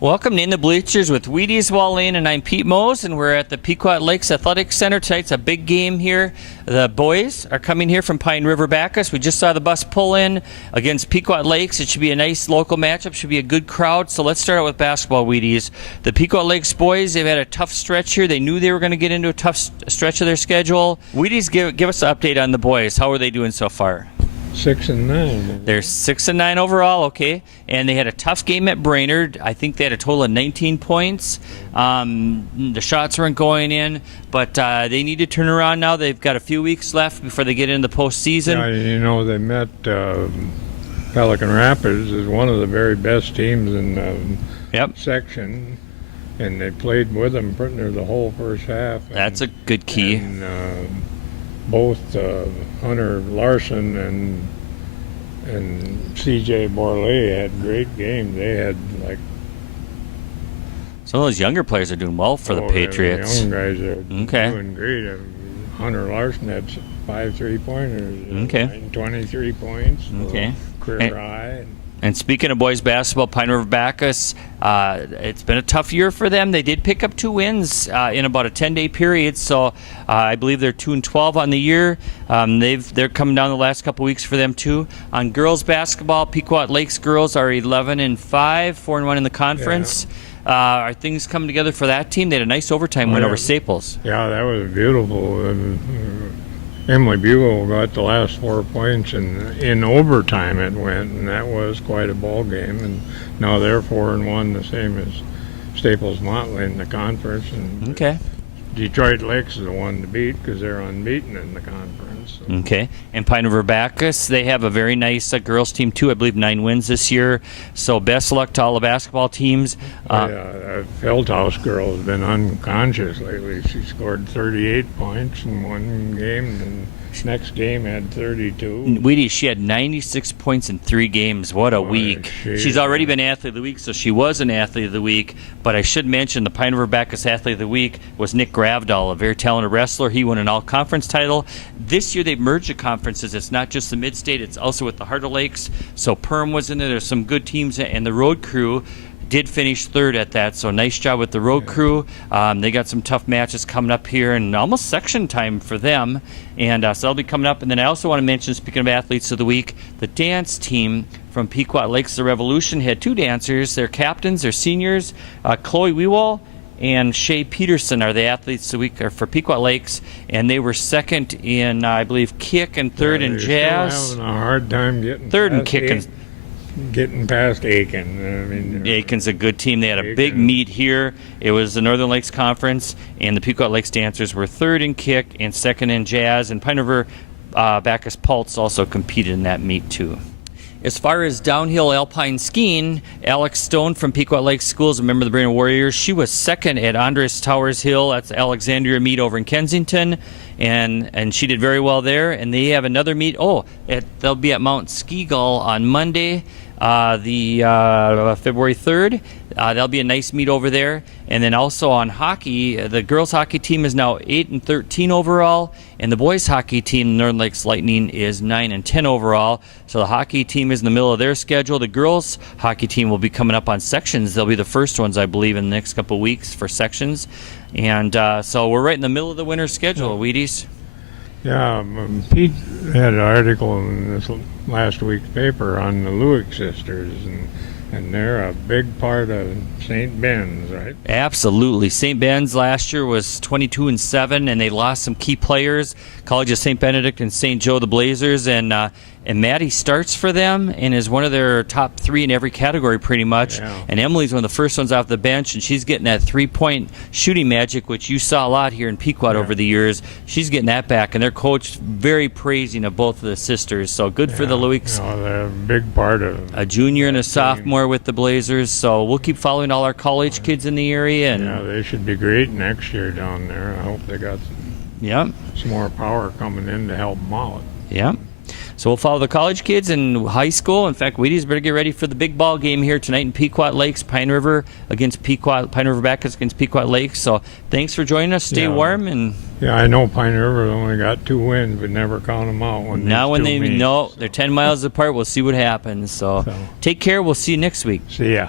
Welcome to In the Bleachers with Wheaties, Wallane, and I'm Pete Mose, and we're at the Pequot Lakes Athletic Center. Tonight's a big game here. The boys are coming here from Pine River-Backus. We just saw the bus pull in against Pequot Lakes. It should be a nice local matchup. Should be a good crowd. So let's start out with basketball, Wheaties. The Pequot Lakes boys, they've had a tough stretch here. They knew they were going to get into a tough stretch of their schedule. Wheaties, give us an update on the boys. How are they doing so far? 6-9. They're 6-9 overall, okay. And they had a tough game at Brainerd. I think they had a total of 19 points. The shots weren't going in, but they need to turn around now. They've got a few weeks left before they get into the postseason. Yeah, you know, they met Pelican Rapids as one of the very best teams in the section, and they played with them pretty near the whole first half. That's a good key. And, both Hunter Larson and C.J. Borley had great games. They had like some of those younger players are doing well for the Patriots. The young guys are doing great. Hunter Larson had 5 3-pointers. 23 points. Career high. And speaking of boys basketball, Pine River-Backus, it's been a tough year for them. They did pick up 2 wins in about a 10-day period, so I believe they're 2-12 on the year. They're coming down the last couple weeks for them too. On girls basketball, Pequot Lakes girls are 11-5, 4-1 in the conference. Yeah. Are things coming together for that team? They had a nice overtime win over Staples. Yeah, that was beautiful. Emily Buell got the last 4 points, and in overtime it went, and that was quite a ball game. And now they're 4-1, the same as Staples Motley in the conference. And Detroit Lakes is the one to beat because they're unbeaten in the conference. So. Okay. And Pine River-Backus, they have a very nice girls team too. I believe 9 wins this year. So best of luck to all the basketball teams. Feldhaus girl has been unconscious lately. She scored 38 points in one game, and next game had 32. Wheaties, she had 96 points in 3 games. What a week. She's already been Athlete of the Week, so she was an Athlete of the Week. But I should mention the Pine River-Backus Athlete of the Week was Nick Gravdahl, a very talented wrestler. He won an all-conference title. This year they've merged the conferences. It's not just the Mid-State, it's also with the Heart of Lakes. So Perm was in there. There's some good teams, and the road crew did finish 3rd at that, so nice job with the road crew. They got some tough matches coming up here, and almost section time for them, and so they'll be coming up. And then I also want to mention, speaking of Athletes of the Week, the dance team from Pequot Lakes, the Revolution, had 2 dancers. They're captains, they're seniors. Chloe Wewall and Shay Peterson are the Athletes of the Week for Pequot Lakes, and they were 2nd in, I believe, kick, and 3rd in jazz. Still having a hard time getting 3rd in kick and getting past Aiken. I mean, Aiken's a good team. They had a big meet here. It was the Northern Lakes Conference, and the Pequot Lakes dancers were 3rd in kick and 2nd in jazz. And Pine River-Backus Pulse also competed in that meet too. As far as downhill alpine skiing, Alex Stone from Pequot Lakes Schools, a member of the Brainerd Warriors, she was 2nd at Andres Towers Hill. That's Alexandria meet over in Kensington, and she did very well there. And they have another meet. They'll be at Mount Ski-Gull on Monday, February 3rd. That'll be a nice meet over there. And then also on hockey, the girls hockey team is now 8-13 overall, and the boys hockey team, Northern Lakes Lightning, is 9-10 overall. So the hockey team is in the middle of their schedule. The girls hockey team will be coming up on sections. They'll be the first ones, I believe, in the next couple of weeks for sections. And so we're right in the middle of the winter schedule, Wheaties. Yeah, Pete had an article in this last week's paper on the Lewick sisters, and they're a big part of St. Ben's, right? Absolutely. St. Ben's last year was 22-7, and they lost some key players. College of St. Benedict and St. Joe the Blazers, and Maddie starts for them and is one of their top 3 in every category pretty much. Yeah. And Emily's one of the first ones off the bench, and she's getting that 3-point shooting magic, which you saw a lot here in Pequot over the years. She's getting that back, and their coach very praising of both of the sisters. So good for the Lewicks. They're a big part of a junior and a sophomore with the Blazers. So we'll keep following all our college kids in the area. And they should be great next year down there. I hope they got some more power coming in to help them out. Yeah. So we'll follow the college kids in high school. In fact, Wheaties better get ready for the big ball game here tonight in Pequot Lakes, Pine River against Pine River-Backus against Pequot Lakes. So thanks for joining us. Stay warm. And I know Pine River only got 2 wins, but never count them out. They're 10 miles apart. We'll see what happens. So take care. We'll see you next week. See ya.